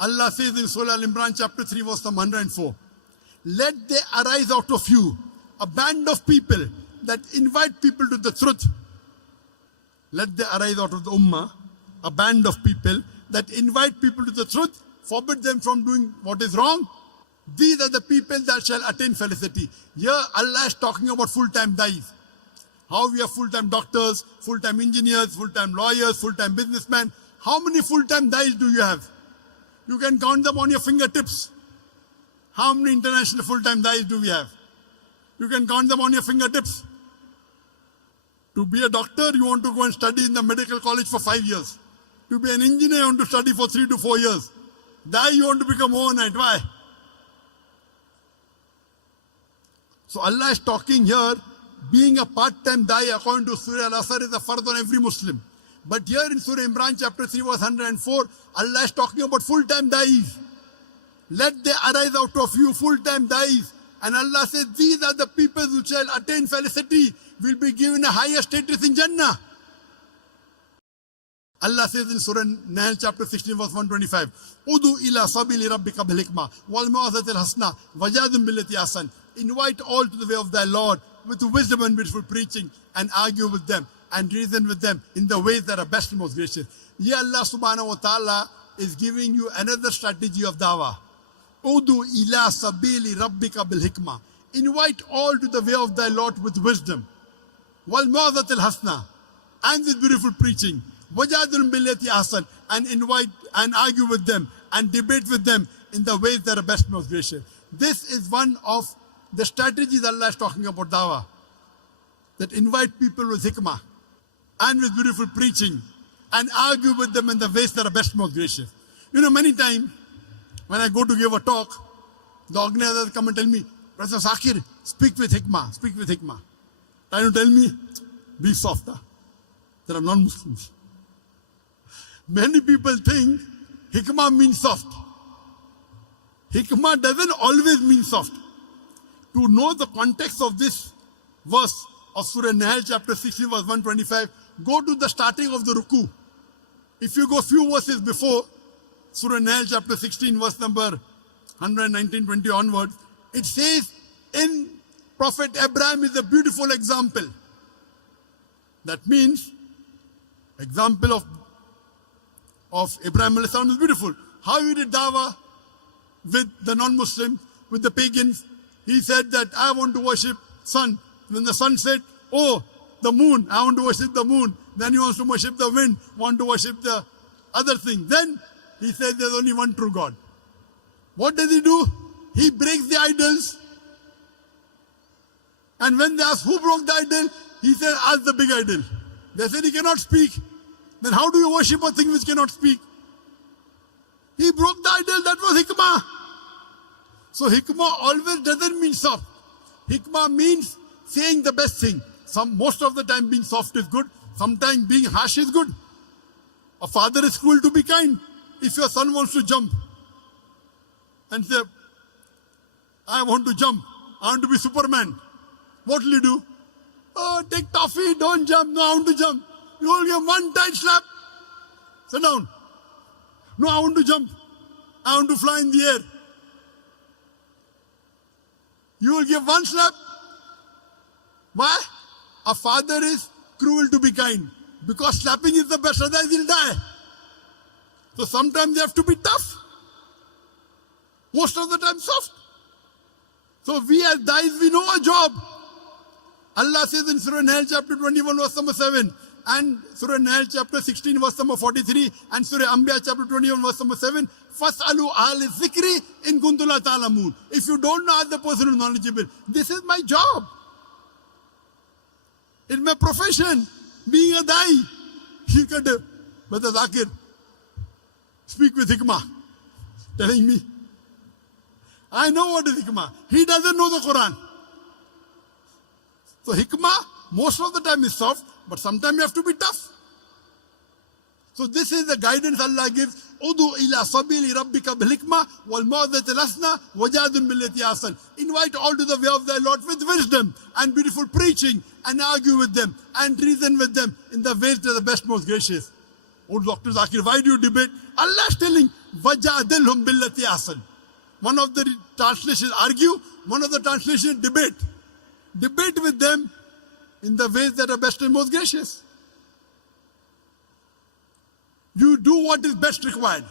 Allah says in Surah Al-Imran chapter 3 verse number 104, let there arise out of you a band of people that invite people to the truth. Let there arise out of the ummah a band of people that invite people to the truth, forbid them from doing what is wrong. These are the people that shall attain felicity. Here Allah is talking about full-time dais. How we have full-time doctors, full-time engineers, full-time lawyers, full-time businessmen. How many full-time dais do you have? You can count them on your fingertips. How many international full-time dais do we have? You can count them on your fingertips. To be a doctor, you want to go and study in the medical college for 5 years. To be an engineer, you want to study for 3 to 4 years. Dai, you want to become overnight. Why? So Allah is talking here, being a part-time dai according to Surah Al-Asr is a fard on every Muslim. But here in Surah Imran chapter 3 verse 104, Allah is talking about full-time dais. Let there arise out of you full-time dais. And Allah says, these are the people who shall attain felicity, will be given a higher status in Jannah. Allah says in Surah Nahl chapter 16 verse 125, Udu ila sabili rabbika bil hikmah wal mau'izatil hasana wajadun billati ahsan. Invite all to the way of thy Lord with wisdom and beautiful preaching, and argue with them and reason with them in the ways that are best and most gracious. Here Allah subhanahu wa ta'ala is giving you another strategy of dawah. Udu ila sabili rabbika bil hikmah. Invite all to the way of thy Lord with wisdom. Wal mau'izatil hasana, and with beautiful preaching. Wajadun billati ahsan, and invite and argue with them and debate with them in the ways that are best and most gracious. This is one of the strategies Allah is talking about dawah. That invite people with hikmah and with beautiful preaching and argue with them in the ways that are best and most gracious. You know, many times when I go to give a talk, the organizers come and tell me, Professor Zakir, speak with hikmah, speak with hikmah. Trying to tell me, be softer. There are non-Muslims. Many people think hikmah means soft. Hikmah doesn't always mean soft. To know the context of this verse of Surah Nahl chapter 16 verse 125, go to the starting of the ruku. If you go few verses before, Surah Nahl chapter 16 verse number 119-20 onwards, it says, in Prophet Abraham is a beautiful example. That means, example of Abraham alayhi salam is beautiful. How he did dawah with the non-Muslims, with the pagans. He said that I want to worship sun. Then the sun said, oh, the moon, I want to worship the moon. Then he wants to worship the wind, want to worship the other thing. Then he said there's only one true God. What does he do? He breaks the idols. And when they ask who broke the idol, he said, ask the big idol. They said he cannot speak. Then how do you worship a thing which cannot speak? He broke the idol, that was hikmah. So hikmah always doesn't mean soft. Hikmah means saying the best thing. Most of the time being soft is good. Sometimes being harsh is good. A father is cruel to be kind. If your son wants to jump and say, I want to jump, I want to be Superman, what will you do? Oh, take toffee, don't jump. No, I want to jump. You will give one tight slap. Sit down. No, I want to jump. I want to fly in the air. You will give one slap. Why? A father is cruel to be kind. Because slapping is the best, otherwise he'll die. So sometimes they have to be tough. Most of the time soft. So we as dais, we know our job. Allah says in Surah Nahl chapter 21 verse number 7 and Surah Nahl chapter 16 verse number 43 and Surah Anbiya chapter 21 verse number 7, Fas'alu ahli zikri in kuntum la ta'lamun. If you don't know, ask the person who is knowledgeable. This is my job. It's my profession. Being a dai. He could, Brother Zakir, speak with hikmah. Telling me. I know what is hikmah. He doesn't know the Quran. So hikmah, most of the time is soft, but sometimes you have to be tough. So this is the guidance Allah gives. Udu ila sabili rabbika bil hikmah wal mau'izatil hasana wajadun billati ahsan. Invite all to the way of thy Lord with wisdom and beautiful preaching, and argue with them and reason with them in the ways that are the best, most gracious. Oh, Dr. Zakir, why do you debate? Allah is telling, وَجَادِلْهُمْ بِالَّتِي أَحْسَنُ. One of the translations argue, one of the translations debate. Debate with them in the ways that are best and most gracious. You do what is best required.